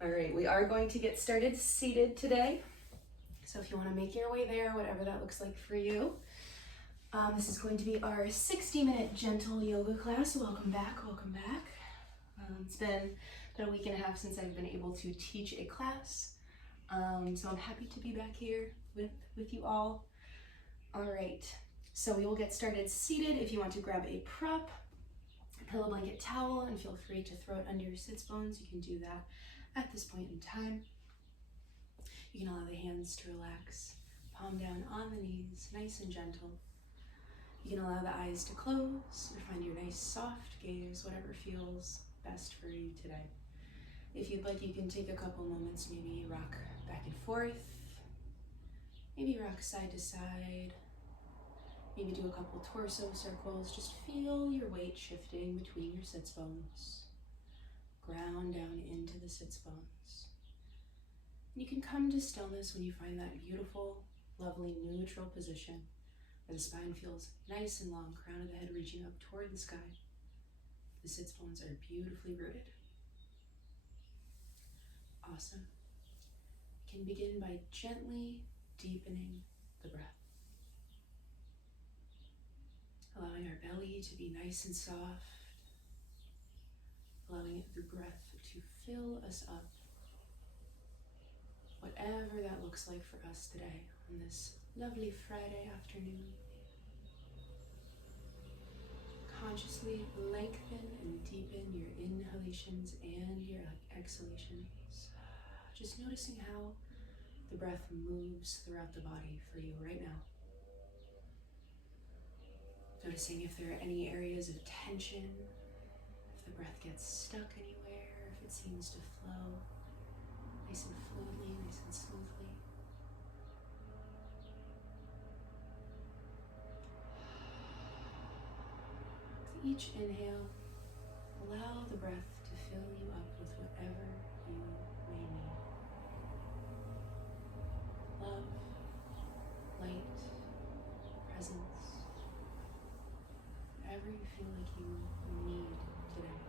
All right, we are going to get started seated today. So if you want to make your way there, whatever that looks like for you. This is going to be our 60-minute gentle yoga class. Welcome back, welcome back. It's been about a week and a half since I've been able to teach a class. So I'm happy to be back here with you all. All right, so we will get started seated. If you want to grab a prop, pillow, blanket, towel, and feel free to throw it under your sits bones. You can do that at this point in time. You can allow the hands to relax, palm down on the knees, nice and gentle. You can allow the eyes to close or find your nice soft gaze, whatever feels best for you today. If you'd like, you can take a couple moments, maybe rock back and forth, maybe rock side to side, maybe do a couple torso circles. Just feel your weight shifting between your sits bones. Ground down into the sits bones. You can come to stillness when you find that beautiful, lovely neutral position where the spine feels nice and long, crown of the head reaching up toward the sky. The sits bones are beautifully rooted. Awesome. You can begin by gently deepening the breath. Allowing our belly to be nice and soft. Allowing the breath to fill us up. Whatever that looks like for us today on this lovely Friday afternoon. Consciously lengthen and deepen your inhalations and your exhalations. Just noticing how the breath moves throughout the body for you right now. Noticing if there are any areas of tension, if the breath gets stuck anywhere, if it seems to flow nice and fluidly, nice and smoothly. With each inhale, allow the breath to fill you up with whatever you may need. Love, light, presence, whatever you feel like you need today.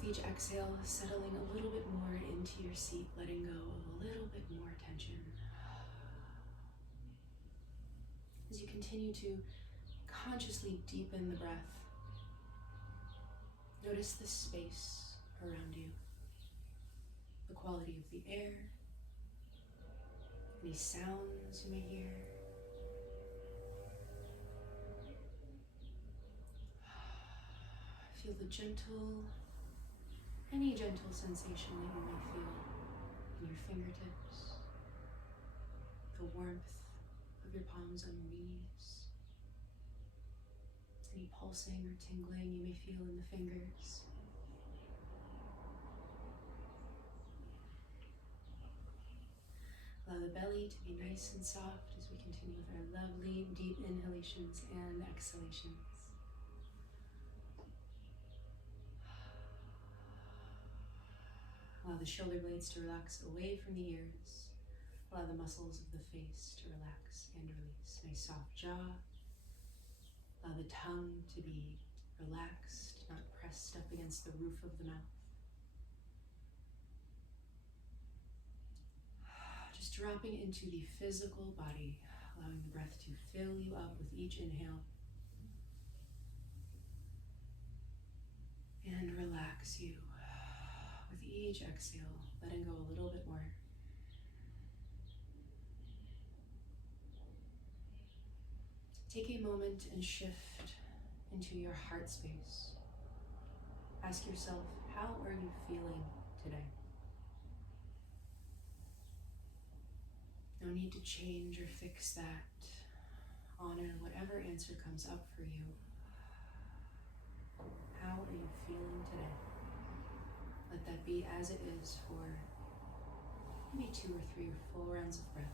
With each exhale, settling a little bit more into your seat, letting go of a little bit more tension. As you continue to consciously deepen the breath, notice the space around you, the quality of the air, any sounds you may hear. Feel any gentle sensation that you may feel in your fingertips, the warmth of your palms on your knees, any pulsing or tingling you may feel in the fingers. Allow the belly to be nice and soft as we continue with our lovely deep inhalations and exhalations. Allow the shoulder blades to relax away from the ears. Allow the muscles of the face to relax and release. Nice soft jaw. Allow the tongue to be relaxed, not pressed up against the roof of the mouth. Just dropping into the physical body, allowing the breath to fill you up with each inhale. And relax you. With each exhale, letting go a little bit more. Take a moment and shift into your heart space. Ask yourself, how are you feeling today? No need to change or fix that. Honor whatever answer comes up for you. How are you feeling today? Let that be as it is for maybe 2 or 3 or 4 rounds of breath.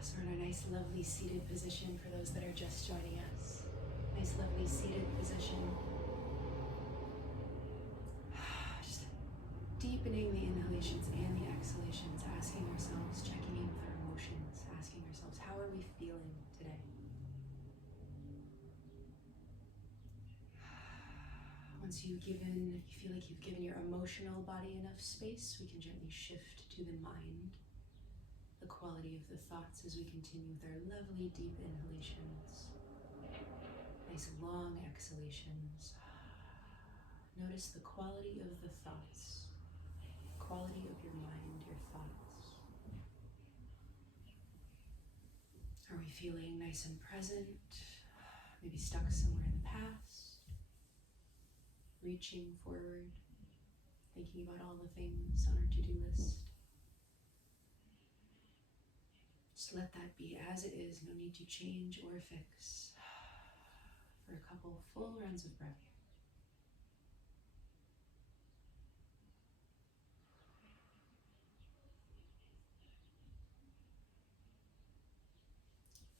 So we're in a nice, lovely seated position for those that are just joining us. Nice, lovely seated position. Just deepening the inhalations and the exhalations, asking ourselves, checking in with our emotions, asking ourselves, how are we feeling today? Once you feel like you've given your emotional body enough space, we can gently shift to the mind, the quality of the thoughts as we continue with our lovely deep inhalations. Nice long exhalations. Notice the quality of the thoughts, quality of your mind, your thoughts. Are we feeling nice and present? Maybe stuck somewhere in the past? Reaching forward, thinking about all the things on our to-do list. Just let that be as it is, no need to change or fix. For a couple full rounds of breath.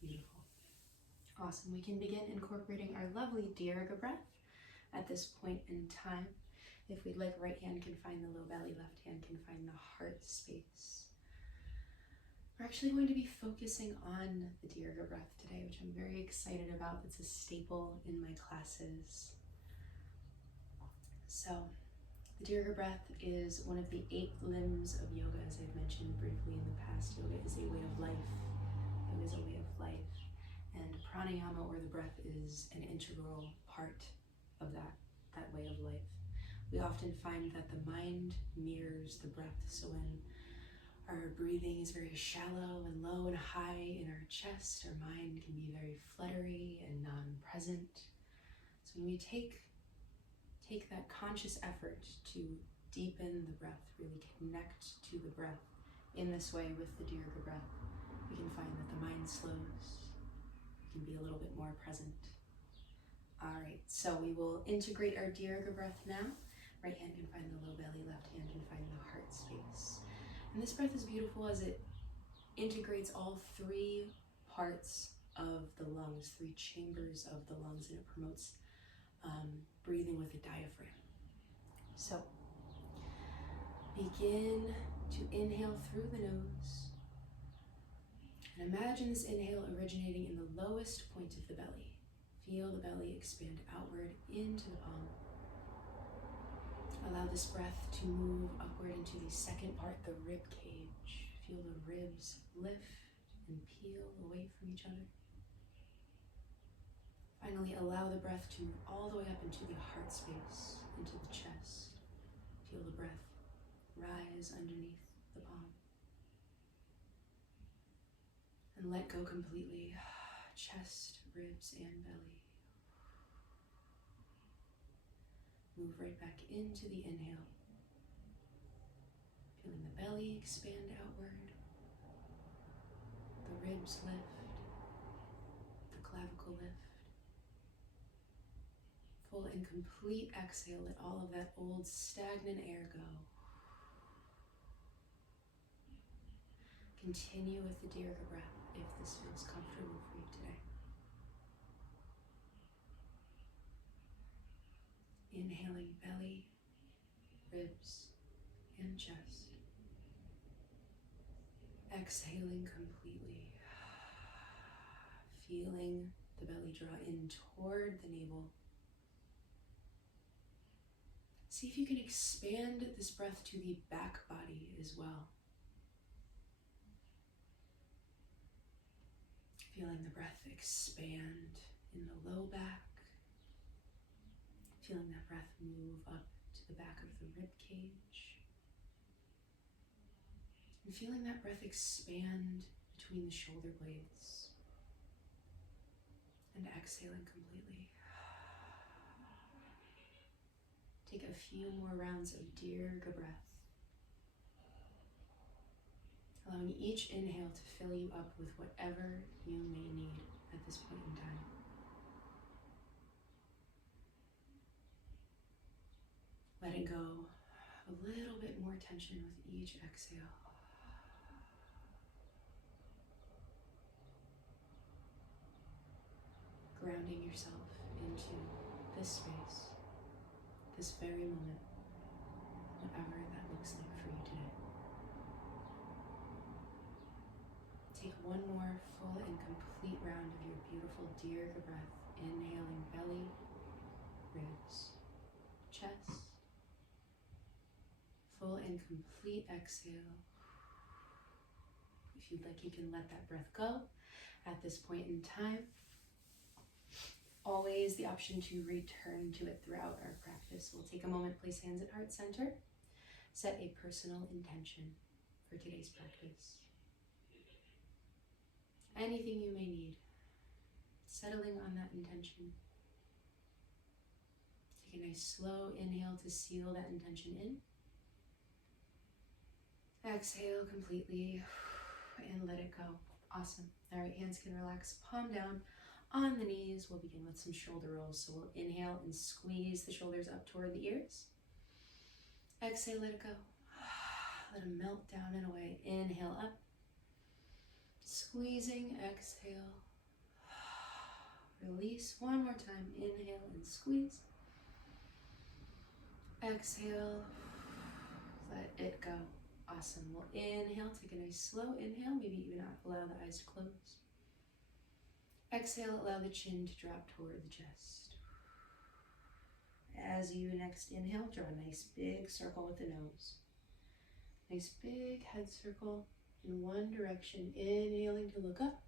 Beautiful. Awesome. We can begin incorporating our lovely Dirgha breath at this point in time. If we'd like, right hand can find the low belly, left hand can find the heart space. We're actually going to be focusing on the Dirgha breath today, which I'm very excited about. It's a staple in my classes. So, the Dirgha breath is one of the 8 limbs of yoga, as I've mentioned briefly in the past. Yoga is a way of life. Yoga is a way of life. And pranayama, or the breath, is an integral part of that way of life. We often find that the mind mirrors the breath. So when our breathing is very shallow and low and high in our chest, our mind can be very fluttery and non-present. So when we take that conscious effort to deepen the breath, really connect to the breath in this way with the Dirgha breath, we can find that the mind slows, we can be a little bit more present. All right, so we will integrate our Dirgha breath now. Right hand can find the low belly, left hand can find the heart space. And this breath is beautiful as it integrates all 3 parts of the lungs, 3 chambers of the lungs, and it promotes breathing with the diaphragm. So begin to inhale through the nose. And imagine this inhale originating in the lowest point of the belly. Feel the belly expand outward into the palm. Allow this breath to move upward into the second part, the rib cage. Feel the ribs lift and peel away from each other. Finally, allow the breath to move all the way up into the heart space, into the chest. Feel the breath rise underneath the palm. And let go completely. Chest, ribs, and belly. Move right back into the inhale. Feeling the belly expand outward. The ribs lift. The clavicle lift. Full and complete exhale. Let all of that old stagnant air go. Continue with the Dirgha breath if this feels comfortable for you today. Inhaling belly, ribs, and chest. Exhaling completely. Feeling the belly draw in toward the navel. See if you can expand this breath to the back body as well. Feeling the breath expand in the low back. Feeling that breath move up to the back of the rib cage. And feeling that breath expand between the shoulder blades. And exhaling completely. Take a few more rounds of Dirgha breath. Allowing each inhale to fill you up with whatever you may need at this point in time. Letting go a little bit more tension with each exhale. Grounding yourself into this space, this very moment, whatever that looks like for you today. Take one more full and complete round of your beautiful Dirgha breath, inhaling belly, ribs, chest. Full and complete exhale. If you'd like, you can let that breath go at this point in time. Always the option to return to it throughout our practice. We'll take a moment, place hands at heart center, set a personal intention for today's practice. Anything you may need, settling on that intention. Take a nice slow inhale to seal that intention in. Exhale completely and let it go. Awesome. All right, hands can relax, palm down on the knees. We'll begin with some shoulder rolls. So we'll inhale and squeeze the shoulders up toward the ears. Exhale, let it go. Let them melt down and away. Inhale up. Squeezing, exhale. Release one more time. Inhale and squeeze. Exhale. Let it go. Awesome. We'll inhale, take a nice slow inhale, maybe even allow the eyes to close. Exhale, allow the chin to drop toward the chest. As you next inhale, draw a nice big circle with the nose. Nice big head circle in one direction, inhaling to look up.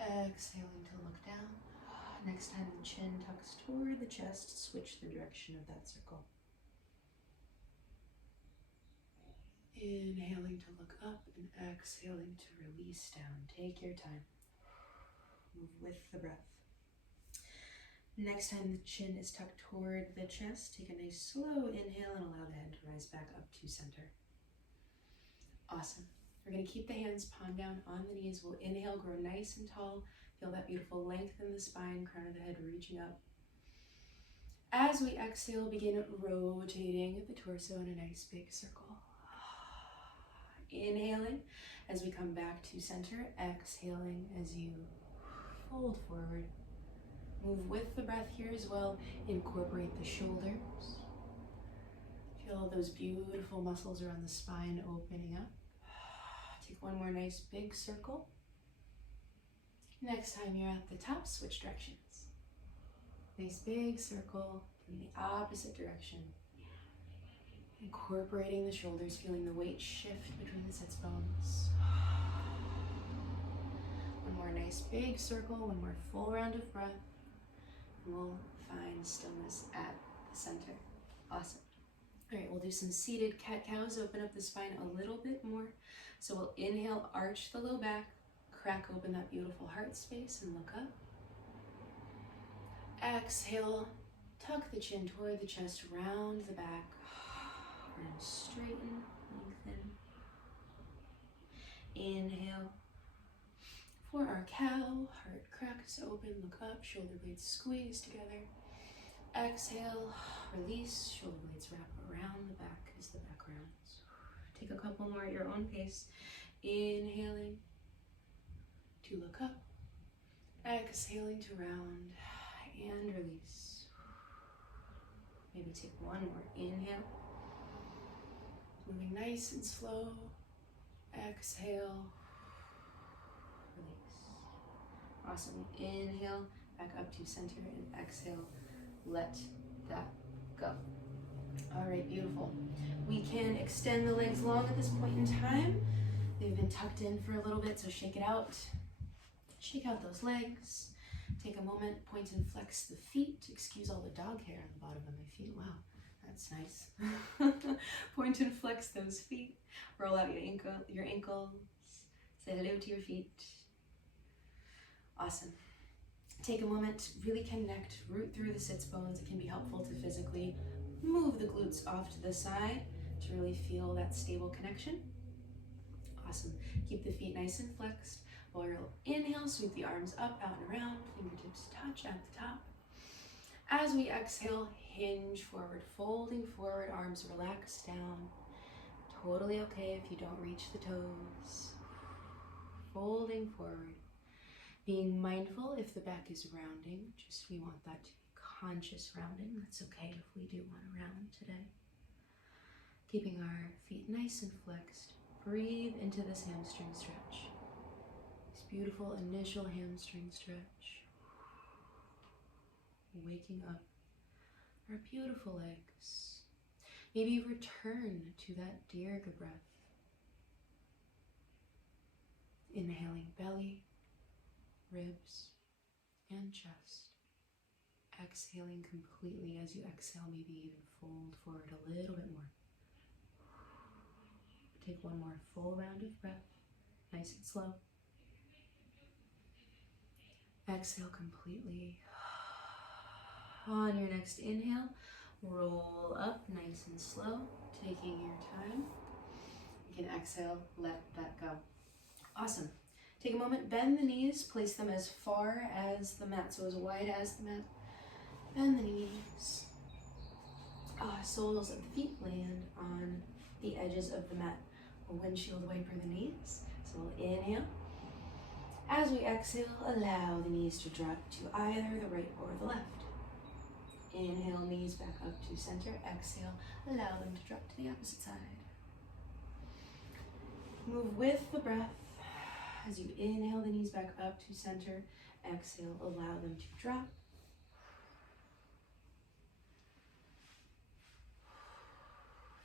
Exhaling to look down. Next time the chin tucks toward the chest, switch the direction of that circle. Inhaling to look up and exhaling to release down. Take your time. Move with the breath. Next time the chin is tucked toward the chest, take a nice slow inhale and allow the head to rise back up to center. Awesome. We're going to keep the hands palm down on the knees. We'll inhale, grow nice and tall. Feel that beautiful length in the spine, crown of the head reaching up. As we exhale, begin rotating the torso in a nice big circle. Inhaling as we come back to center, exhaling as you fold forward. Move with the breath here as well. Incorporate the shoulders. Feel those beautiful muscles around the spine opening up. Take one more nice big circle. Next time you're at the top, switch directions. Nice big circle in the opposite direction. Incorporating the shoulders, feeling the weight shift between the sits bones. One more nice big circle, one more full round of breath. And we'll find stillness at the center. Awesome. All right, we'll do some seated cat-cows. Open up the spine a little bit more. So we'll inhale, arch the low back, crack open that beautiful heart space and look up. Exhale, tuck the chin toward the chest, round the back. And straighten, lengthen. Inhale. For our cow, heart cracks open, look up, shoulder blades squeeze together. Exhale, release, shoulder blades wrap around the back as the back rounds. Take a couple more at your own pace. Inhaling to look up. Exhaling to round and release. Maybe take one more. Inhale. Moving nice and slow. Exhale. Release. Awesome. Inhale, back up to center, and exhale. Let that go. All right, beautiful. We can extend the legs long at this point in time. They've been tucked in for a little bit, so shake it out. Shake out those legs. Take a moment, point and flex the feet. Excuse all the dog hair on the bottom of my feet. Wow. That's nice. Point and flex those feet. Roll out your ankles. Say hello to your feet. Awesome. Take a moment to really connect, root through the sits bones. It can be helpful to physically move the glutes off to the side to really feel that stable connection. Awesome. Keep the feet nice and flexed. While you'll inhale, sweep the arms up, out and around. Fingertips touch at the top. As we exhale, hinge forward, folding forward, arms relax down. Totally okay if you don't reach the toes. Folding forward. Being mindful if the back is rounding, just we want that to be conscious rounding. That's okay if we do want to round today. Keeping our feet nice and flexed. Breathe into this hamstring stretch. This beautiful initial hamstring stretch. Waking up our beautiful legs. Maybe return to that Dirgha breath. Inhaling belly, ribs, and chest. Exhaling completely. As you exhale, maybe even fold forward a little bit more. Take one more full round of breath, nice and slow. Exhale completely. On your next inhale, roll up nice and slow, taking your time. You can exhale, let that go. Awesome. Take a moment, bend the knees, place them as far as the mat, so as wide as the mat. Bend the knees. Soles of the feet land on the edges of the mat. We'll windshield wiper the knees. So we'll inhale. As we exhale, allow the knees to drop to either the right or the left. Inhale, knees back up to center. Exhale, allow them to drop to the opposite side. Move with the breath. As you inhale, the knees back up to center. Exhale, allow them to drop.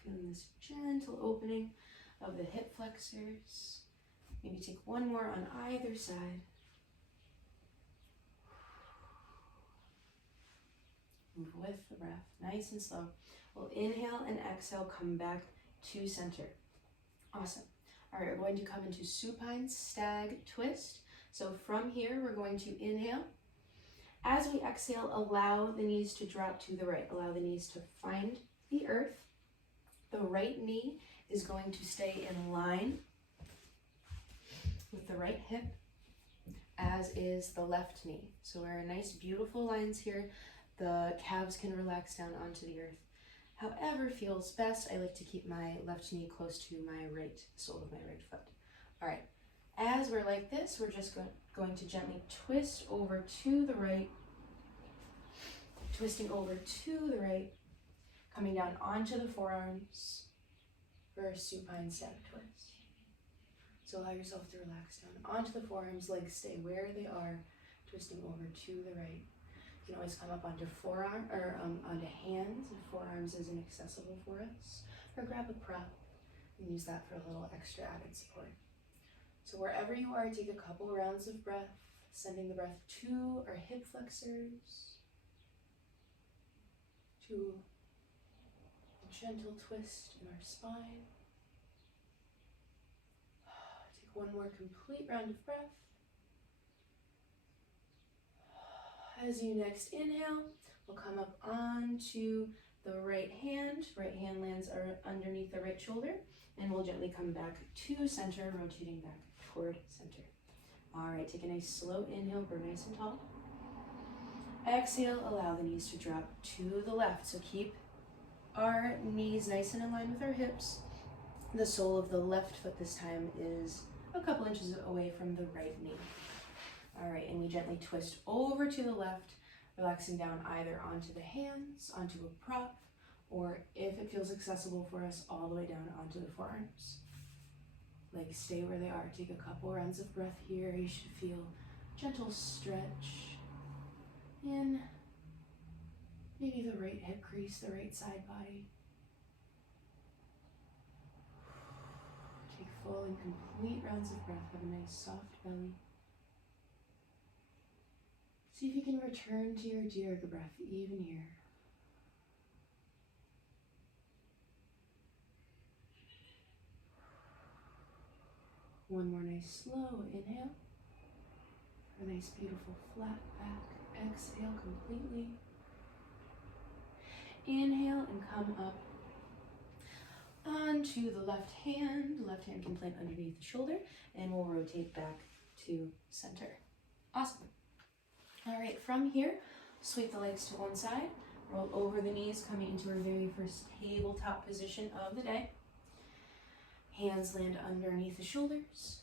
Feeling this gentle opening of the hip flexors. Maybe take one more on either side. Move with the breath, nice and slow. We'll inhale and exhale, come back to center. Awesome. All right, we're going to come into supine stag twist. So from here, we're going to inhale. As we exhale, allow the knees to drop to the right. Allow the knees to find the earth. The right knee is going to stay in line with the right hip, as is the left knee. So we're in nice, beautiful lines here. The calves can relax down onto the earth. However feels best. I like to keep my left knee close to my right sole of my right foot. All right, as we're like this, we're just going to gently twist over to the right, twisting over to the right, coming down onto the forearms for a supine stag twist. So allow yourself to relax down onto the forearms, legs stay where they are, twisting over to the right. You can always come up onto forearm or onto hands if forearms isn't accessible for us, or grab a prop and use that for a little extra added support. So wherever you are, take a couple rounds of breath, sending the breath to our hip flexors, to a gentle twist in our spine. Take one more complete round of breath. As you next inhale, we'll come up onto the right hand. Right hand lands underneath the right shoulder, and we'll gently come back to center, rotating back toward center. All right, take a nice slow inhale, grow nice and tall. Exhale, allow the knees to drop to the left. So keep our knees nice and in line with our hips. The sole of the left foot this time is a couple inches away from the right knee. All right, and we gently twist over to the left, relaxing down either onto the hands, onto a prop, or if it feels accessible for us, all the way down onto the forearms. Legs stay where they are. Take a couple rounds of breath here. You should feel gentle stretch in maybe the right hip crease, the right side body. Take full and complete rounds of breath. Have a nice soft belly. See if you can return to your Dirgha breath even here. One more nice slow inhale. A nice beautiful flat back. Exhale completely. Inhale and come up onto the left hand. The left hand can plant underneath the shoulder, and we'll rotate back to center. Awesome. All right, from here, sweep the legs to one side, roll over the knees, coming into our very first tabletop position of the day. Hands land underneath the shoulders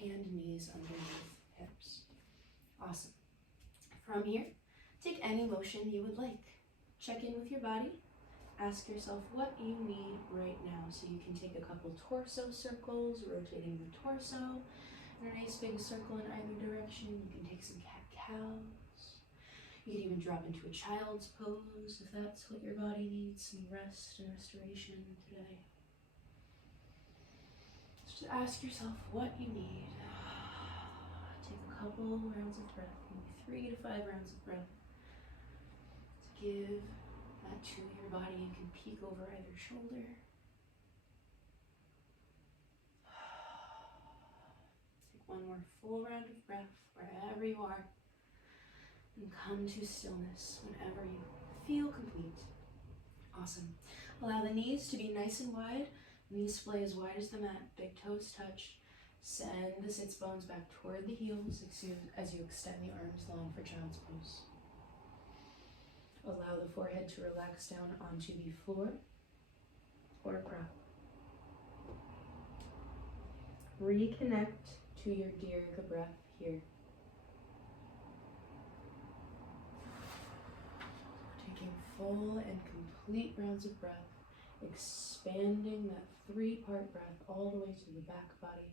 and knees underneath hips. Awesome. From here, take any motion you would like. Check in with your body. Ask yourself what you need right now. So you can take a couple torso circles, rotating the torso in a nice big circle in either direction. You can take some cat-cows. You can even drop into a child's pose if that's what your body needs, some rest and restoration today. Just ask yourself what you need. Take a couple rounds of breath, maybe 3 to 5 rounds of breath, to give that to your body. You can peek over either shoulder. Take one more full round of breath wherever you are, and come to stillness whenever you feel complete. Awesome. Allow the knees to be nice and wide, knees splay as wide as the mat, big toes touch. Send the sits bones back toward the heels as you extend the arms long for child's pose. Allow the forehead to relax down onto the floor or prop. Reconnect to your Dirgha breath here. Taking full and complete rounds of breath, expanding that 3-part breath all the way to the back body.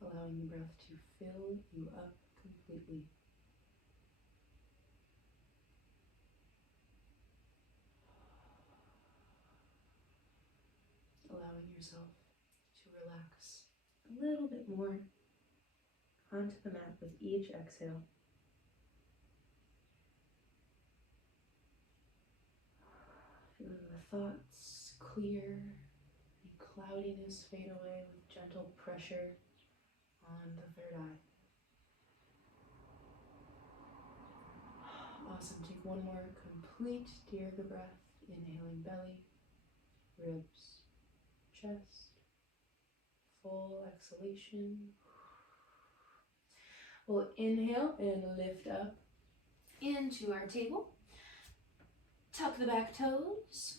Allowing the breath to fill you up completely. Allowing yourself to relax a little bit more onto the mat with each exhale. Feeling the thoughts clear, the cloudiness fade away with gentle pressure on the third eye. Awesome. Take one more complete Dirgha breath, inhaling belly, ribs, chest, full exhalation. We'll inhale and lift up into our table. Tuck the back toes,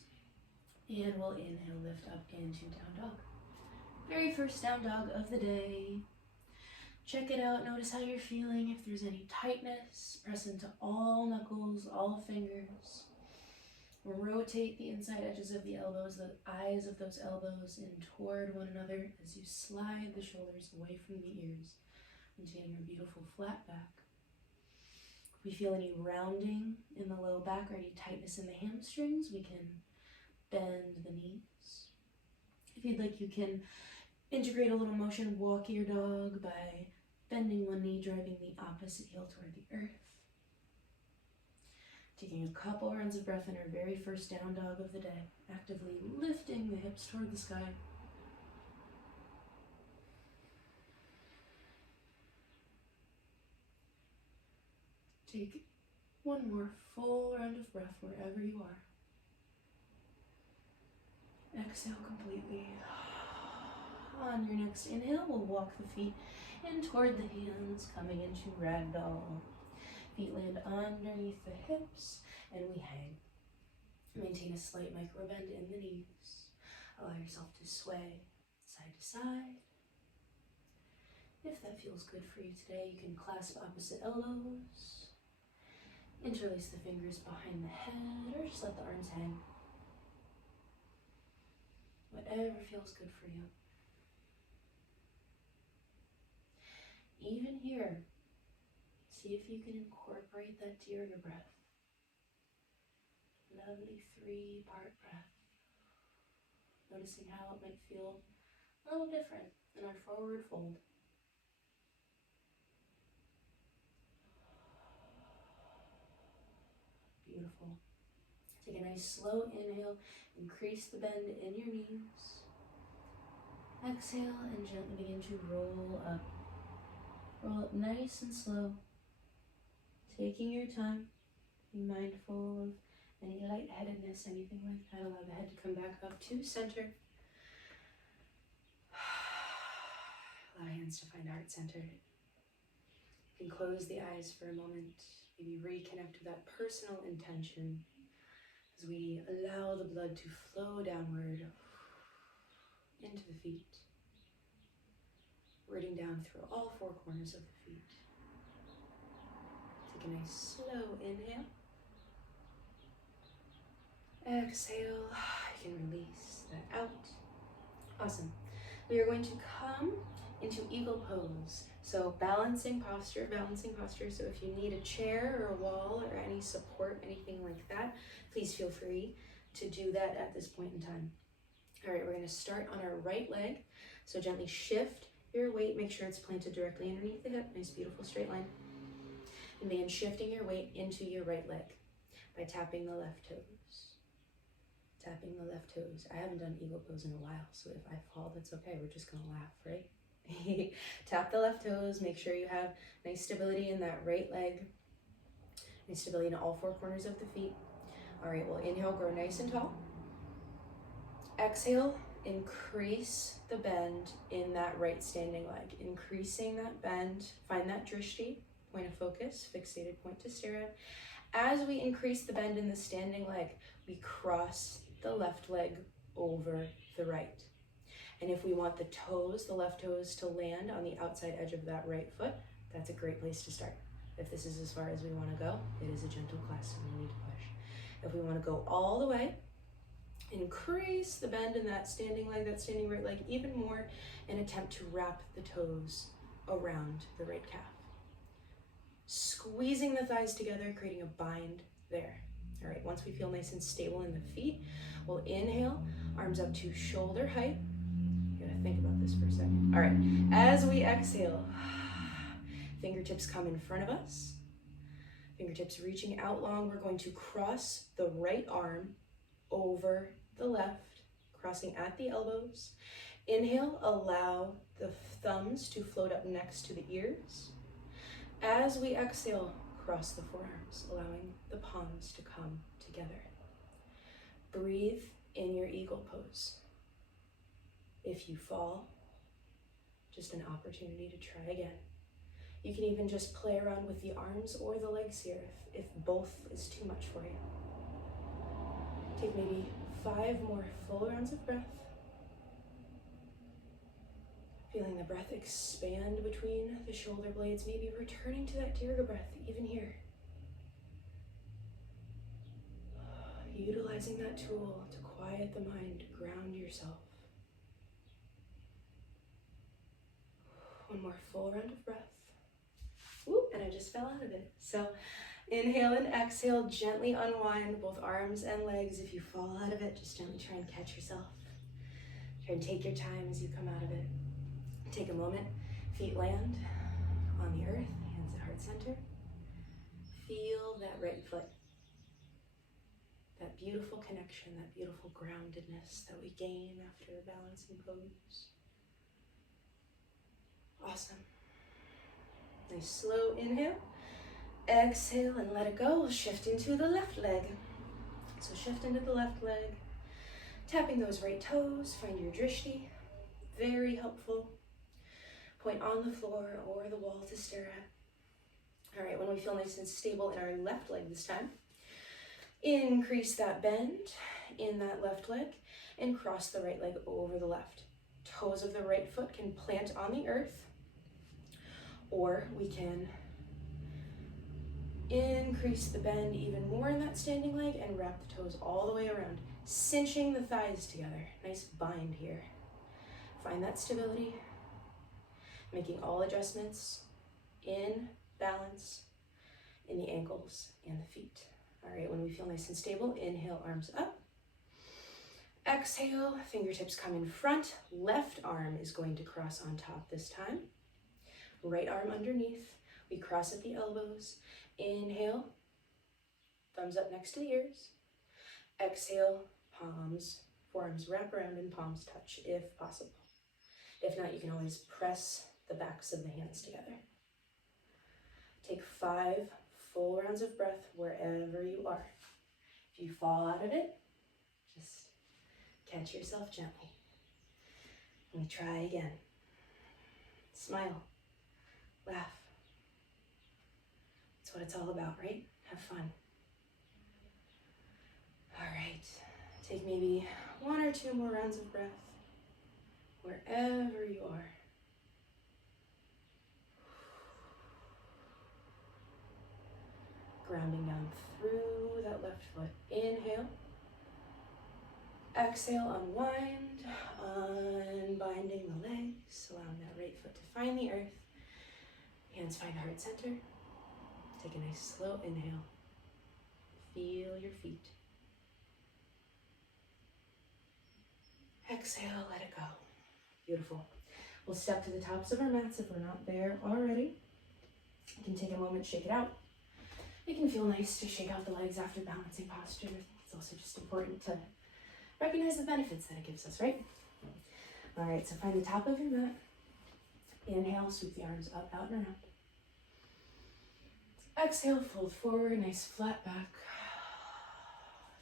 and we'll inhale, lift up into down dog. Very first down dog of the day. Check it out, notice how you're feeling. If there's any tightness, press into all knuckles, all fingers. Rotate the inside edges of the elbows, the eyes of those elbows in toward one another as you slide the shoulders away from the ears, maintaining a beautiful flat back. If we feel any rounding in the low back or any tightness in the hamstrings, we can bend the knees. If you'd like, you can integrate a little motion, walk your dog by bending one knee, driving the opposite heel toward the earth. Taking a couple rounds of breath in our very first down dog of the day, actively lifting the hips toward the sky. Take one more full round of breath wherever you are. Exhale completely. On your next inhale, we'll walk the feet in toward the hands, coming into ragdoll. Feet land underneath the hips, and we hang. Maintain a slight micro bend in the knees. Allow yourself to sway side to side. If that feels good for you today, you can clasp opposite elbows. Interlace the fingers behind the head, or just let the arms hang. Whatever feels good for you. Even here, see if you can incorporate that Dirgha breath. Lovely 3-part breath. Noticing how it might feel a little different in our forward fold. Beautiful. Take a nice slow inhale, increase the bend in your knees. Exhale and gently begin to roll up. Roll up nice and slow, taking your time, being mindful of any lightheadedness, anything like that. Allow the head to come back up to center. Allow hands to find heart center. You can close the eyes for a moment, maybe reconnect with that personal intention as we allow the blood to flow downward into the feet, rooting down through all 4 corners of the feet. Take a nice slow inhale. Exhale, you can release that out. Awesome. We are going to come into eagle pose. So balancing posture. So if you need a chair or a wall or any support, anything like that, please feel free to do that at this point in time. All right, we're going to start on our right leg. So gently shift your weight, make sure it's planted directly underneath the hip. Nice, beautiful straight line. And begin shifting your weight into your right leg by tapping the left toes. Tapping the left toes. I haven't done eagle pose in a while, so if I fall, that's okay. We're just gonna laugh, right? Tap the left toes. Make sure you have nice stability in that right leg. Nice stability in all four corners of the feet. All right, we'll inhale, grow nice and tall. Exhale, increase the bend in that right standing leg. Increasing that bend. Find that drishti, point of focus, fixated point to stare at. As we increase the bend in the standing leg, we cross the left leg over the right. And if we want the toes, the left toes, to land on the outside edge of that right foot, that's a great place to start. If this is as far as we want to go, it is a gentle class, so we need to push. If we want to go all the way, increase the bend in that standing leg, that standing right leg even more, and attempt to wrap the toes around the right calf. Squeezing the thighs together, creating a bind there. All right, once we feel nice and stable in the feet, we'll inhale, arms up to shoulder height. You gotta think about this for a second. All right, as we exhale, fingertips come in front of us. Fingertips reaching out long. We're going to cross the right arm over the left, crossing at the elbows. Inhale, allow the thumbs to float up next to the ears. As we exhale, cross the forearms, allowing the palms to come together. Breathe in your eagle pose. If you fall, just an opportunity to try again. You can even just play around with the arms or the legs here if both is too much for you. Take maybe 5 more full rounds of breath. Feeling the breath expand between the shoulder blades, maybe returning to that Dirgha breath even here. Utilizing that tool to quiet the mind, ground yourself. One more full round of breath. Whoop, and I just fell out of it. So inhale and exhale, gently unwind both arms and legs. If you fall out of it, just gently try and catch yourself. Try and take your time as you come out of it. Take a moment, feet land on the earth, hands at heart center. Feel that right foot. That beautiful connection, that beautiful groundedness that we gain after a balancing pose. Awesome. Nice slow inhale. Exhale and let it go. We'll shift into the left leg. So shift into the left leg. Tapping those right toes. Find your drishti. Very helpful. Point on the floor or the wall to stare at. All right, when we feel nice and stable in our left leg this time, increase that bend in that left leg and cross the right leg over the left. Toes of the right foot can plant on the earth, or we can increase the bend even more in that standing leg and wrap the toes all the way around, cinching the thighs together. Nice bind here. Find that stability, making all adjustments in balance in the ankles and the feet. All right, when we feel nice and stable, inhale, arms up. Exhale, fingertips come in front. Left arm is going to cross on top this time. Right arm underneath. We cross at the elbows. Inhale, thumbs up next to the ears. Exhale, palms, forearms wrap around and palms touch if possible. If not, you can always press the backs of the hands together. Take 5 full rounds of breath wherever you are. If you fall out of it, just catch yourself gently. And we try again. Smile, laugh. That's what it's all about, right? Have fun. All right, take maybe 1 or 2 more rounds of breath wherever you are. Grounding down through that left foot. Inhale. Exhale, unwind. Unbind finding the legs, allowing that right foot to find the earth. Hands find heart center. Take a nice slow inhale. Feel your feet. Exhale, let it go. Beautiful. We'll step to the tops of our mats if we're not there already. You can take a moment, shake it out. It can feel nice to shake out the legs after balancing posture. It's also just important to recognize the benefits that it gives us, right? All right, so find the top of your mat. Inhale, sweep the arms up, out, and around. Exhale, fold forward, nice flat back.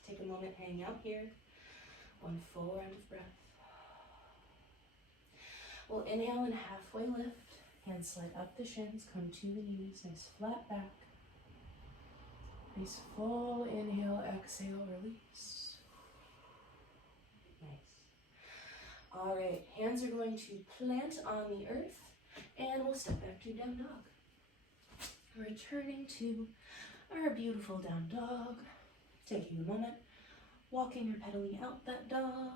Take a moment, hang out here. One full round of breath. We'll inhale and halfway lift. Hands slide up the shins, come to the knees, nice flat back. Nice full inhale, exhale, release. Nice. All right, hands are going to plant on the earth, and we'll step back to down dog. Returning to our beautiful down dog. Taking a moment, walking or pedaling out that dog.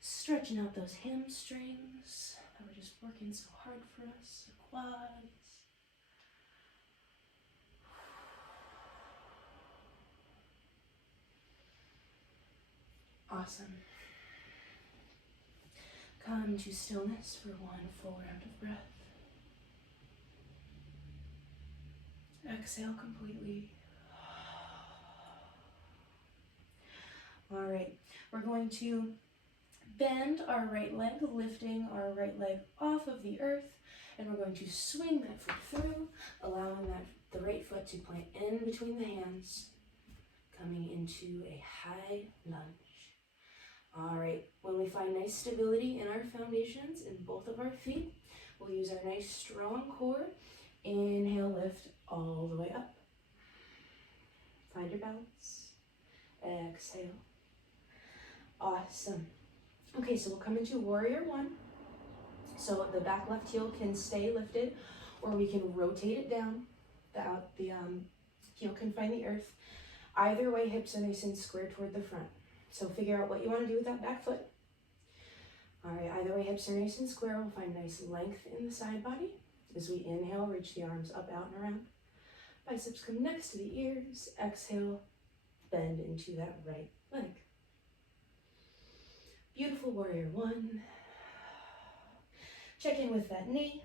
Stretching out those hamstrings that were just working so hard for us, the quads. Awesome. Come to stillness for one full round of breath. Exhale completely. All right, we're going to bend our right leg, lifting our right leg off of the earth, and we're going to swing that foot through, allowing the right foot to plant in between the hands, coming into a high lunge. All right, when we find nice stability in our foundations in both of our feet, we'll use our nice strong core. Inhale, lift all the way up. Find your balance. Exhale. Awesome. Okay, so we'll come into warrior one. So the back left heel can stay lifted, or we can rotate it down. The heel can find the earth. Either way, hips are nice and square toward the front. So figure out what you want to do with that back foot. All right, either way, hips are nice and square. We'll find nice length in the side body. As we inhale, reach the arms up, out, and around. Biceps come next to the ears. Exhale, bend into that right leg. Beautiful warrior one. Check in with that knee.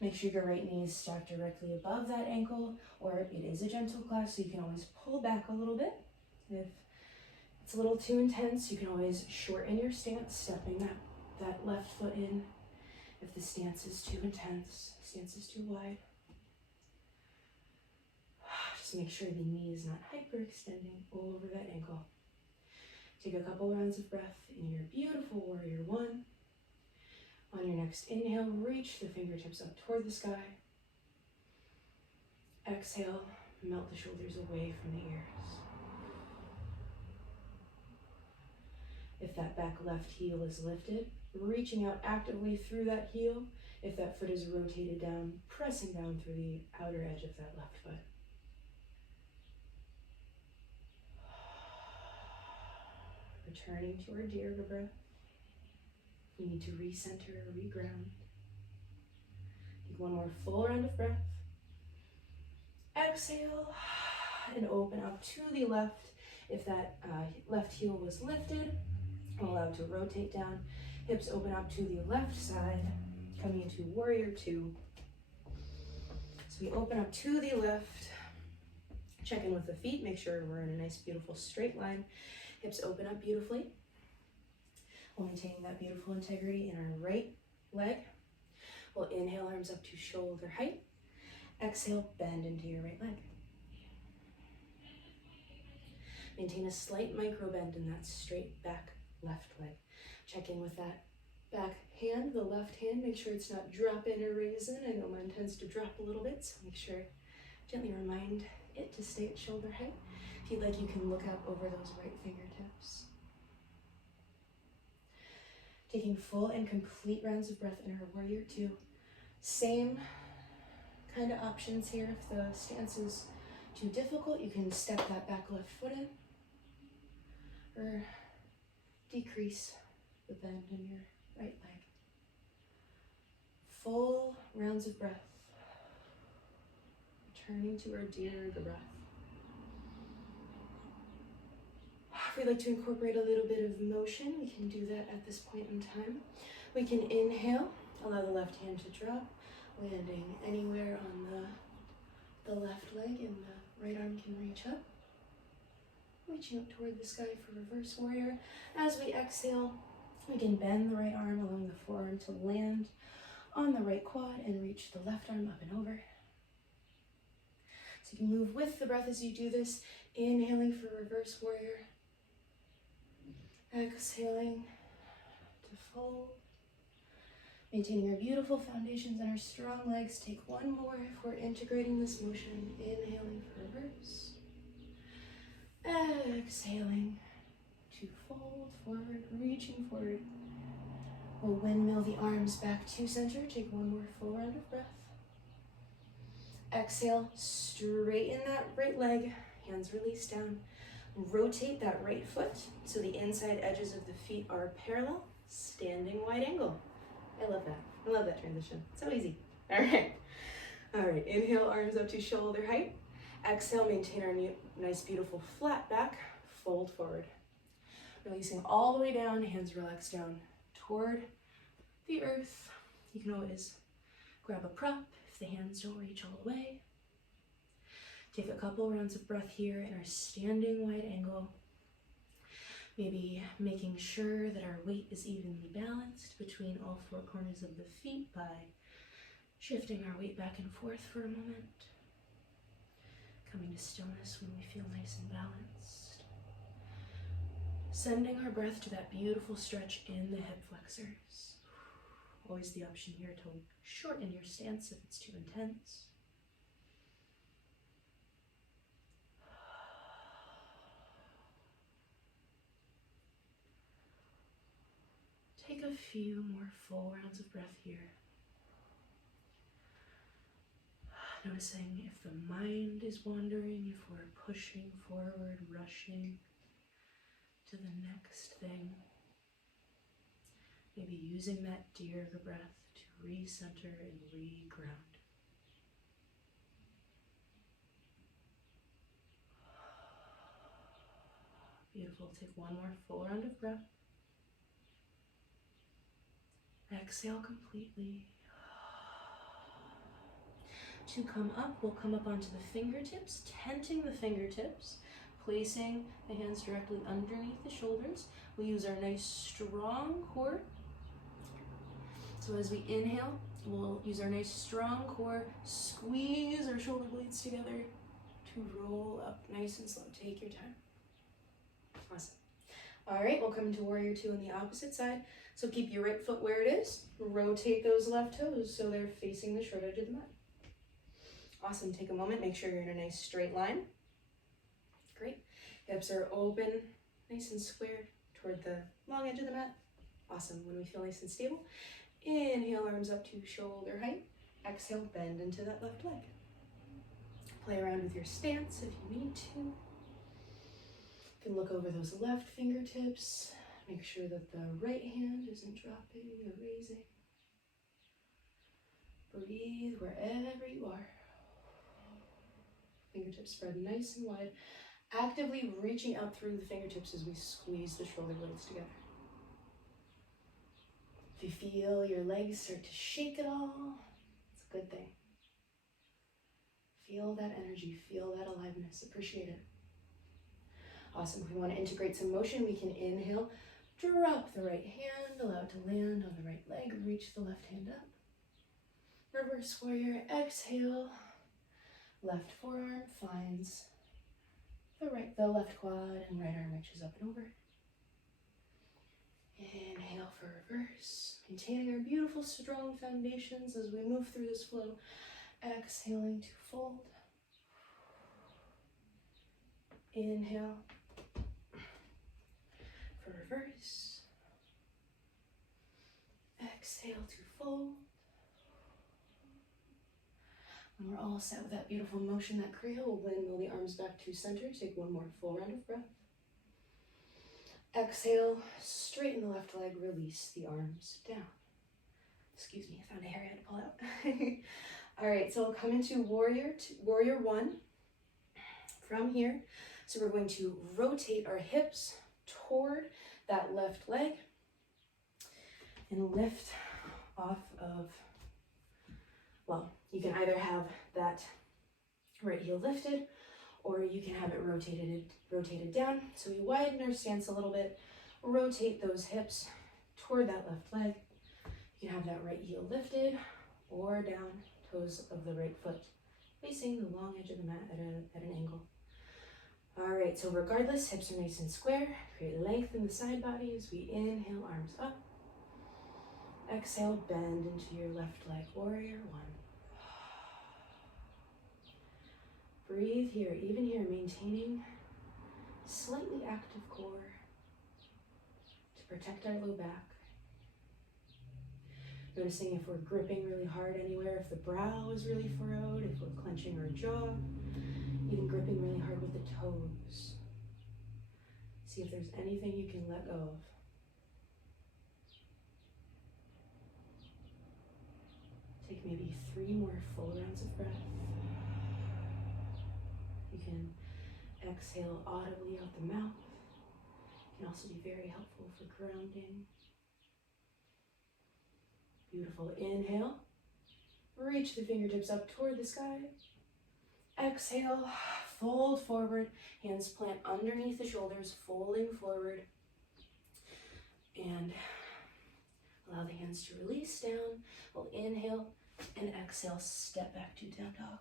Make sure your right knee is stacked directly above that ankle, or it is a gentle class, so you can always pull back a little bit. If it's a little too intense, you can always shorten your stance, stepping that left foot in. If the stance is too intense, stance is too wide. Just make sure the knee is not hyperextending all over that ankle. Take a couple rounds of breath in your beautiful warrior one. On your next inhale, reach the fingertips up toward the sky. Exhale, melt the shoulders away from the ears. If that back left heel is lifted, reaching out actively through that heel. If that foot is rotated down, pressing down through the outer edge of that left foot. Returning to our Dirgha breath. We need to recenter, reground. Take one more full round of breath. Exhale and open up to the left. If that left heel was lifted, allow it to rotate down. Hips open up to the left side, coming into warrior two. So we open up to the left. Check in with the feet, make sure we're in a nice, beautiful straight line. Hips open up beautifully. We'll maintain that beautiful integrity in our right leg. We'll inhale, arms up to shoulder height. Exhale, bend into your right leg. Maintain a slight micro bend in that straight back left leg. Check in with that back hand, the left hand. Make sure it's not drop in or raise in. I know mine tends to drop a little bit, so make sure, gently remind it to stay at shoulder height. If you'd like, you can look up over those right fingertips. Taking full and complete rounds of breath in our warrior two. Same kind of options here. If the stance is too difficult, you can step that back left foot in or decrease the bend in your right leg. Full rounds of breath. Returning to our Dirgha breath. If we'd like to incorporate a little bit of motion, we can do that at this point in time. We can inhale, allow the left hand to drop, landing anywhere on the left leg, and the right arm can reach up. Reaching up toward the sky for reverse warrior. As we exhale, we can bend the right arm, allowing the forearm to land on the right quad and reach the left arm up and over. So you can move with the breath as you do this, inhaling for reverse warrior, exhaling to fold. Maintaining our beautiful foundations and our strong legs. Take one more if we're integrating this motion. Inhaling for reverse. Exhaling to fold forward, reaching forward. We'll windmill the arms back to center. Take one more full round of breath. Exhale, straighten that right leg, hands release down. Rotate that right foot so the inside edges of the feet are parallel, standing wide angle. I love that. I love that transition. So easy. All right. All right, inhale, arms up to shoulder height. Exhale, maintain our nice, beautiful flat back. Fold forward. Releasing all the way down, hands relax down toward the earth. You can always grab a prop if the hands don't reach all the way. Take a couple rounds of breath here in our standing wide angle. Maybe making sure that our weight is evenly balanced between all four corners of the feet by shifting our weight back and forth for a moment. Coming to stillness when we feel nice and balanced. Sending our breath to that beautiful stretch in the hip flexors. Always the option here to shorten your stance if it's too intense. Take a few more full rounds of breath here. Noticing if the mind is wandering, if we're pushing forward, rushing to the next thing. Maybe using that Dirgha breath to recenter and reground. Beautiful. Take one more full round of breath. Exhale completely. To come up, we'll come up onto the fingertips, tenting the fingertips, placing the hands directly underneath the shoulders. We'll use our nice strong core. So as we inhale, we'll use our nice strong core, squeeze our shoulder blades together to roll up nice and slow. Take your time. Awesome. All right, we'll come into warrior two on the opposite side. So keep your right foot where it is. Rotate those left toes so they're facing the short edge of the mat. Awesome. Take a moment. Make sure you're in a nice straight line. Great. Hips are open, nice and square toward the long edge of the mat. Awesome. When we feel nice and stable, inhale, arms up to shoulder height. Exhale, bend into that left leg. Play around with your stance if you need to. You can look over those left fingertips. Make sure that the right hand isn't dropping or raising. Breathe wherever you are. Fingertips spread nice and wide. Actively reaching out through the fingertips as we squeeze the shoulder blades together. If you feel your legs start to shake at all, it's a good thing. Feel that energy, feel that aliveness, appreciate it. Awesome. If we want to integrate some motion, we can inhale, drop the right hand, allow it to land on the right leg, reach the left hand up. Reverse warrior, exhale. Left forearm finds the left quad and right arm reaches up and over. Inhale for reverse, maintaining our beautiful strong foundations as we move through this flow. Exhaling to fold. Inhale for reverse. Exhale to fold. When we're all set with that beautiful motion, that Kriya, we'll windmill the arms back to center. Take one more full round of breath. Exhale, straighten the left leg, release the arms down. Excuse me, I found a hair I had to pull out. All right, so we'll come into warrior one from here. So we're going to rotate our hips toward that left leg and lift off of, well, you can either have that right heel lifted or you can have it rotated down. So we widen our stance a little bit, rotate those hips toward that left leg. You can have that right heel lifted or down, toes of the right foot facing the long edge of the mat at an angle. All right, so regardless, hips are nice and square. Create length in the side body as we inhale, arms up. Exhale, bend into your left leg, warrior one. Breathe here, even here, maintaining slightly active core to protect our low back. Noticing if we're gripping really hard anywhere, if the brow is really furrowed, if we're clenching our jaw, even gripping really hard with the toes. See if there's anything you can let go of. Take maybe 3 more full rounds of breath. You can exhale audibly out the mouth. It can also be very helpful for grounding. Beautiful. Inhale. Reach the fingertips up toward the sky. Exhale. Fold forward. Hands plant underneath the shoulders, folding forward. And allow the hands to release down. We'll inhale and exhale, step back to down dog.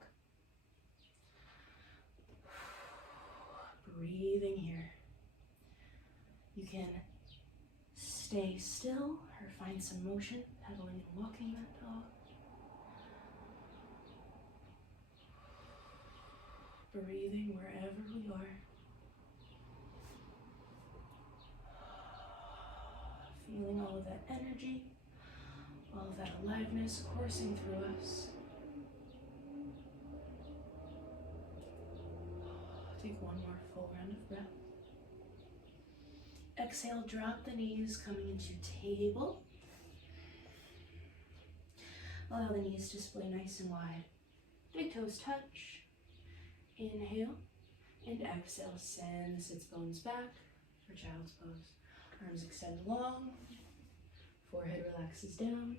Breathing here. You can stay still or find some motion, pedaling and walking that dog. Breathing wherever we are. Feeling all of that energy, all of that aliveness coursing through us. Take 1 more full round of breath. Exhale, drop the knees, coming into table. Allow the knees to splay nice and wide. Big toes touch. Inhale and exhale, send the sits bones back for child's pose. Arms extend long, forehead relaxes down.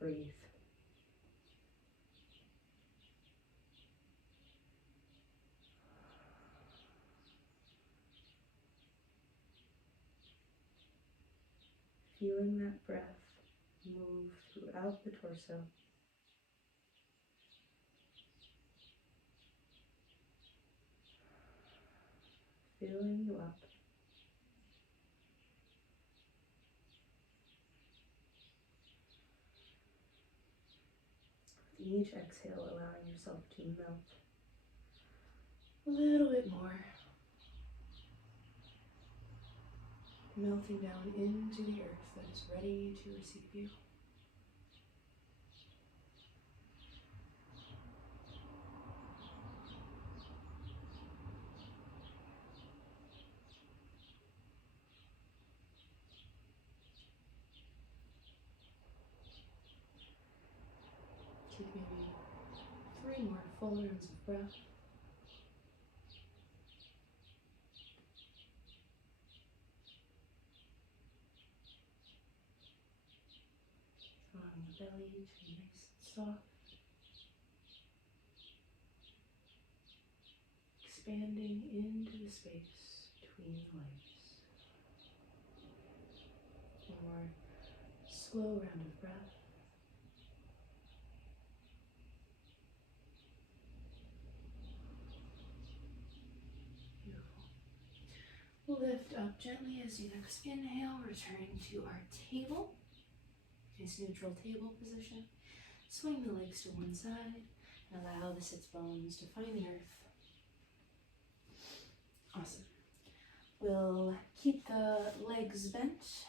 Breathe. Feeling that breath move throughout the torso. Filling you up. With each exhale, allowing yourself to melt a little bit more. Melting down into the earth that is ready to receive you. Take maybe 3 more full rounds of breath. Allowing the belly to be nice and soft. Expanding into the space between the legs. 1 more slow round of breath. Lift up gently as you next inhale, returning to our table. Nice neutral table position. Swing the legs to one side and allow the sits bones to find the earth. Awesome. We'll keep the legs bent,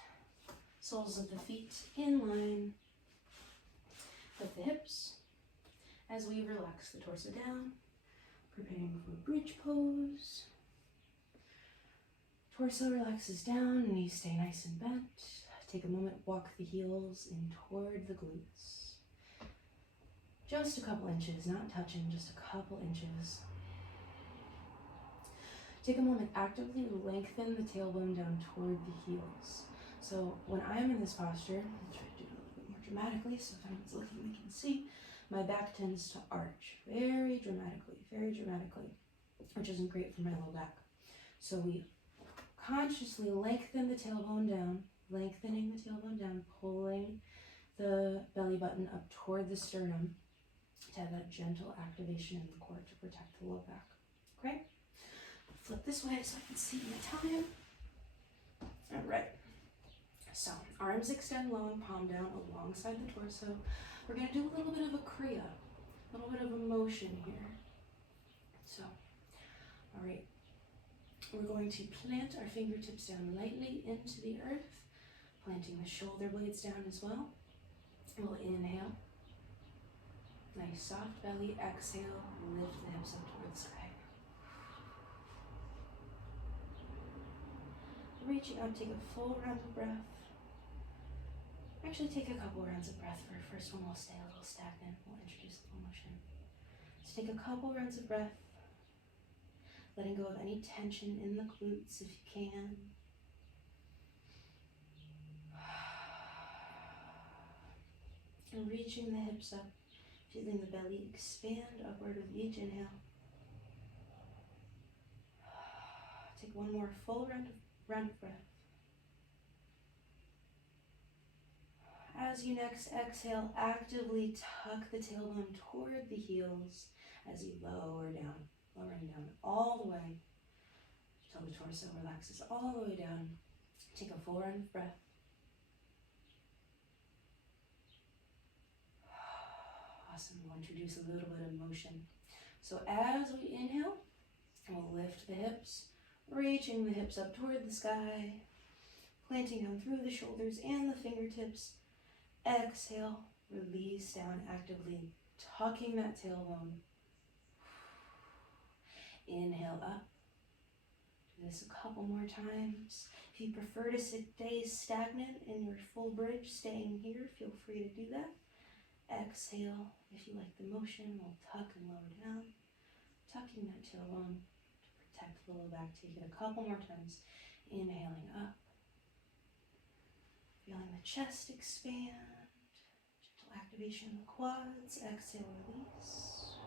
soles of the feet in line with the hips as we relax the torso down, preparing for bridge pose. Torso relaxes down and you stay nice and bent. Take a moment, walk the heels in toward the glutes. Just a couple inches, not touching, just a couple inches. Take a moment, actively lengthen the tailbone down toward the heels. So when I'm in this posture, I'll try to do it a little bit more dramatically so if anyone's looking they can see, my back tends to arch very dramatically, which isn't great for my low back. So we consciously lengthen the tailbone down, lengthening the tailbone down, pulling the belly button up toward the sternum to have that gentle activation in the core to protect the low back. Okay? Flip this way so I can see my time. All right. So arms extend low and palm down alongside the torso. We're going to do a little bit of a kriya, a little bit of a motion here. So, all right. We're going to plant our fingertips down lightly into the earth, planting the shoulder blades down as well. We'll inhale. Nice soft belly. Exhale. Lift the hips up toward the sky. Reaching up, take a full round of breath. Actually, take a couple rounds of breath. For our first one, we'll stay a little stagnant. We'll introduce a little motion. So take a couple rounds of breath. Letting go of any tension in the glutes if you can. And reaching the hips up, feeling the belly expand upward with each inhale. Take one more full round of breath. As you next exhale, actively tuck the tailbone toward the heels as you lowering down all the way until the torso relaxes all the way down. Take a full round of breath. Awesome. We'll introduce a little bit of motion. So as we inhale, we'll lift the hips, reaching the hips up toward the sky, planting down through the shoulders and the fingertips. Exhale, release down actively, tucking that tailbone. Inhale up. Do this a couple more times. If you prefer to stay stagnant in your full bridge, staying here, feel free to do that. Exhale, if you like the motion, we'll tuck and lower down, tucking that tailbone to protect the low back. Take it a couple more times. Inhaling up. Feeling the chest expand. Gentle activation in the quads. Exhale, release.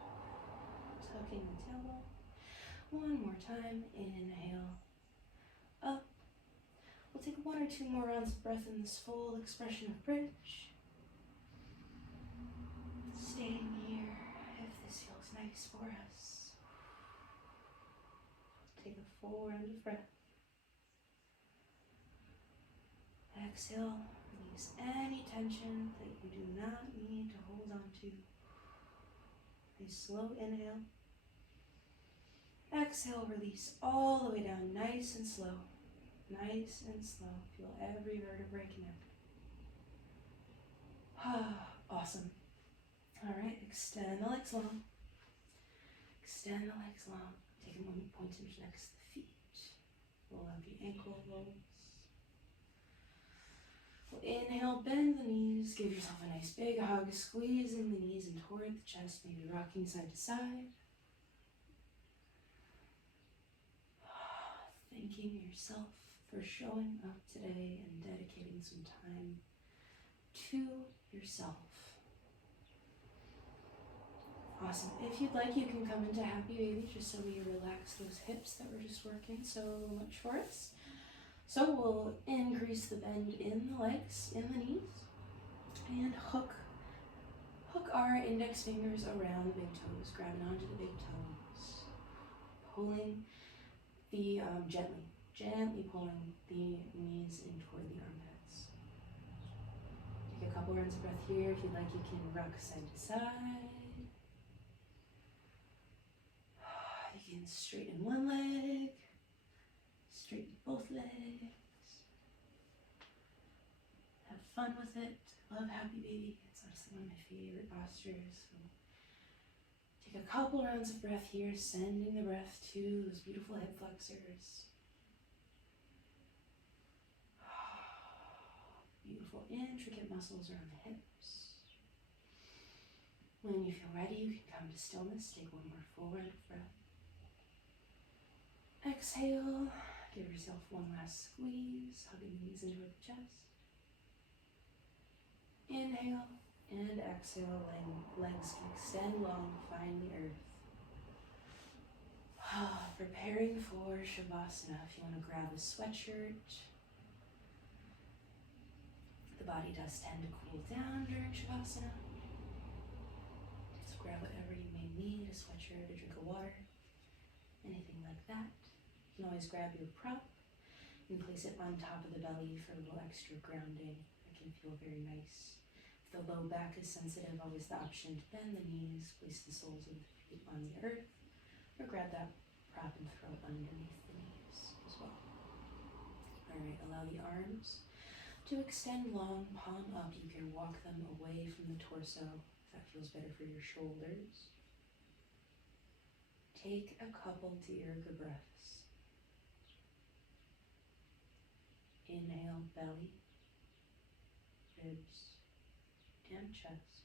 Tucking the tailbone. One more time. Inhale. Up. We'll take one or two more rounds of breath in this full expression of bridge. Staying here if this feels nice for us. Take a full round of breath. Exhale, release any tension that you do not need to hold on to. A slow inhale. Exhale, release all the way down, nice and slow. Nice and slow. Feel every vertebrae connect. Awesome. All right, extend the legs long. Extend the legs long. Take a moment, point them next to the feet. Roll out the ankle rolls. We'll inhale, bend the knees. Give yourself a nice big hug, squeezing the knees in toward the chest, maybe rocking side to side. Thanking yourself for showing up today and dedicating some time to yourself. Awesome. If you'd like, you can come into Happy Baby just so we relax those hips that we're just working so much for us. So we'll increase the bend in the legs, in the knees, and hook our index fingers around the big toes, grabbing onto the big toes, pulling the, gently pulling the knees in toward the armpits. Take a couple rounds of breath here. If you'd like, you can rock side to side. You can straighten one leg, straighten both legs. Have fun with it. Love Happy Baby. It's honestly one of my favorite postures. So take a couple rounds of breath here, sending the breath to those beautiful hip flexors. beautiful intricate muscles around the hips. When you feel ready, you can come to stillness. Take one more full round of breath. Exhale. Give yourself one last squeeze, hugging the knees into the chest. Inhale and exhale, legs can extend long, find the earth. Preparing for Shavasana. If you want to grab a sweatshirt, the body does tend to cool down during Shavasana. So grab whatever you may need, a sweatshirt, a drink of water, anything like that. You can always grab your prop and place it on top of the belly for a little extra grounding. It can feel very nice. If the low back is sensitive, always the option to bend the knees, place the soles of the feet on the earth, or grab that prop and throw it underneath the knees as well. All right, allow the arms to extend long, palm up. You can walk them away from the torso if that feels better for your shoulders. Take a couple Dirgha breaths. Inhale, belly, ribs, and chest.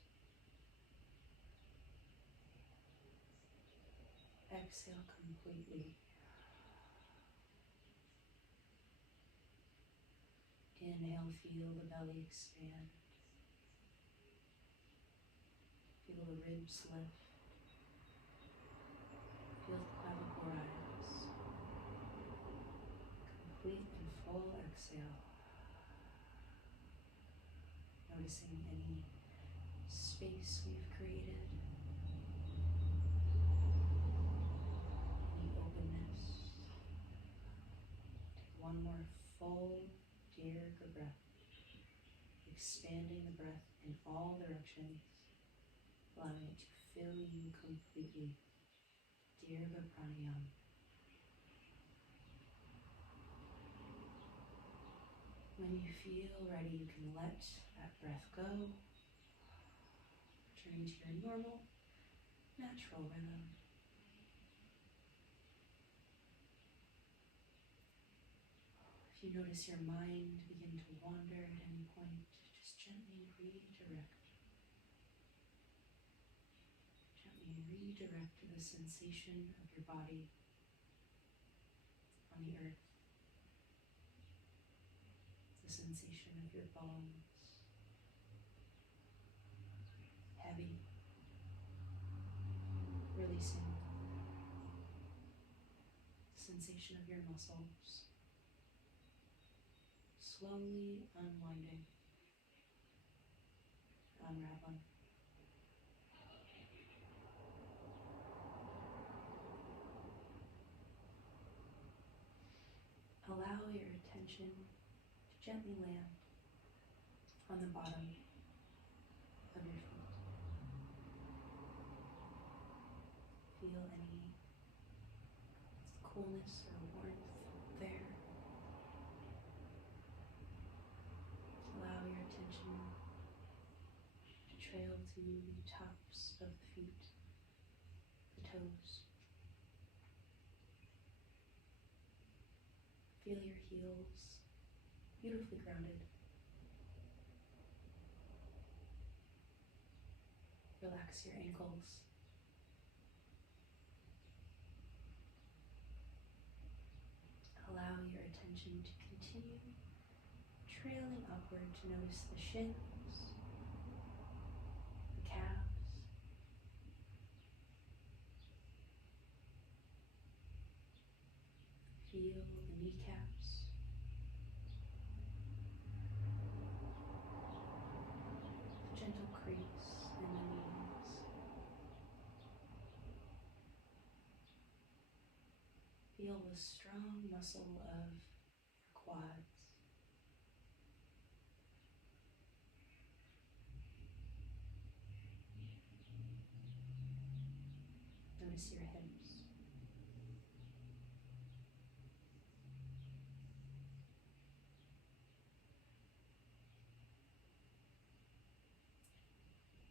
Exhale completely. Inhale, feel the belly expand. Feel the ribs lift. Feel the clavicle rise. Complete and full exhale. Noticing any space we've created. Any openness. Take one more full Dirgha breath. Expanding the breath in all directions. Allowing it to fill you completely. Dirgha pranayama. When you feel ready, you can let that breath go. Returning to your normal, natural rhythm. If you notice your mind begin to wander at any point, just gently redirect. Gently redirect to the sensation of your body on the earth. The sensation of your bones. Heavy. Releasing. The sensation of your muscles. Slowly unwinding. Unraveling. Allow your attention to gently land on the bottom of your feet. Feel any coolness or warmth there. Allow your attention to trail to the tops of the feet, the toes. Feel your heels beautifully grounded. Relax your ankles. Allow your attention to continue trailing upward to notice the shins, the calves, feel the kneecaps, the gentle crease in the knees. Feel the strong muscle of your quads. Notice your hips.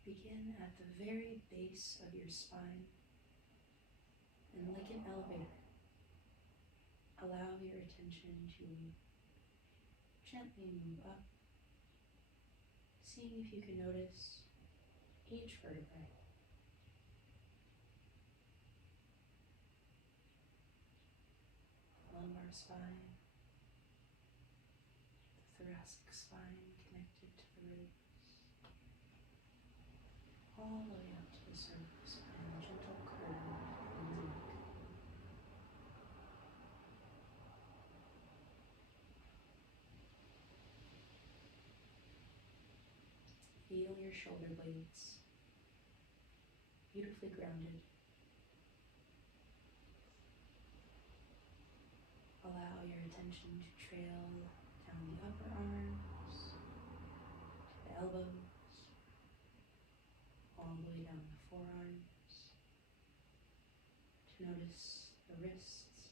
Begin at the very base of your spine and like an elevator, allow your attention to gently move up seeing if you can notice each vertebrae. The lumbar spine, the thoracic spine connected to the ribs, all the way up to the cervical spine, a gentle curve in the neck. Feel your shoulder blades beautifully grounded. Allow your attention to trail down the upper arms, to the elbows, all the way down the forearms, to notice the wrists,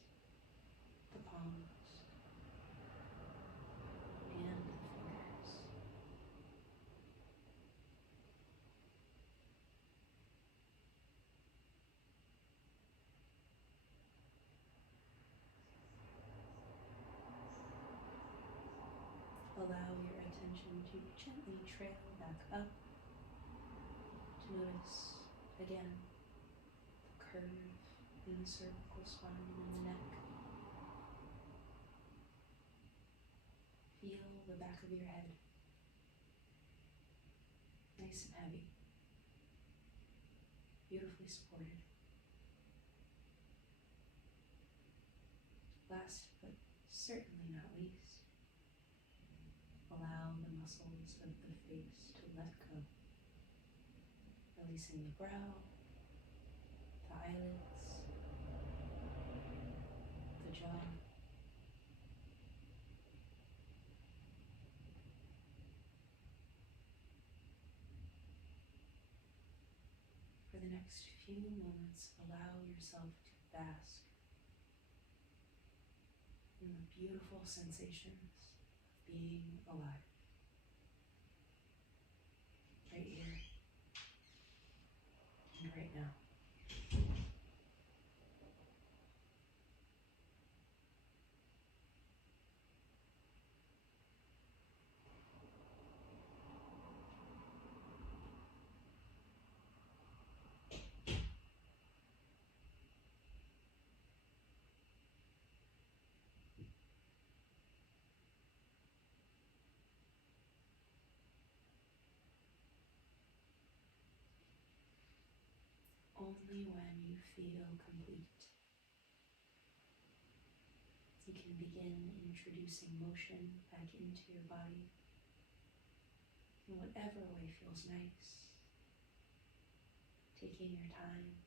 the palms, and the fingers. Allow your attention to gently trail back up, to notice again the curve in the cervical spine and the neck. Feel the back of your head, nice and heavy, beautifully supported. Last but certainly not least, allow the muscles of the face to let go, releasing the brow, the eyelids, the jaw. For the next few moments, allow yourself to bask in the beautiful sensations of being alive. Right here and right now. Only when you feel complete, you can begin introducing motion back into your body in whatever way feels nice, taking your time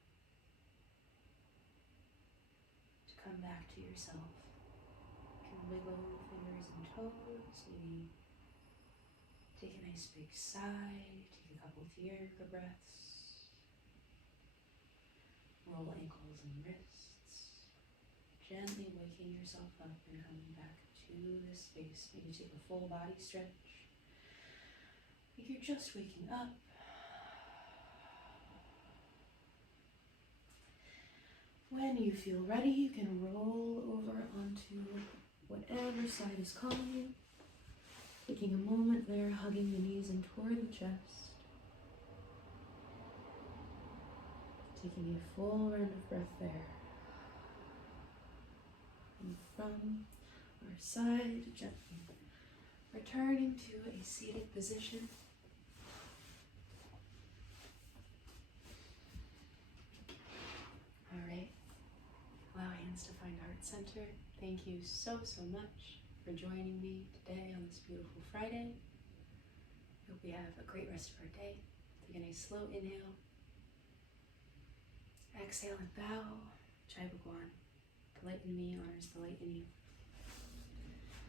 to come back to yourself. You can wiggle fingers and toes, maybe take a nice big sigh, take a couple Dirgha breaths. Roll ankles and wrists, gently waking yourself up and coming back to this space. Maybe take a full body stretch. Like you're just waking up. When you feel ready, you can roll over onto whatever side is calling you. Taking a moment there, hugging the knees in toward the chest. Taking a full round of breath there. And from our side, gently returning to a seated position. All right. Allow hands to find heart center. Thank you so much for joining me today on this beautiful Friday. Hope we have a great rest of our day. Take a nice slow inhale. Exhale and bow. Jai Bhagwan. The light in me honors the light in you.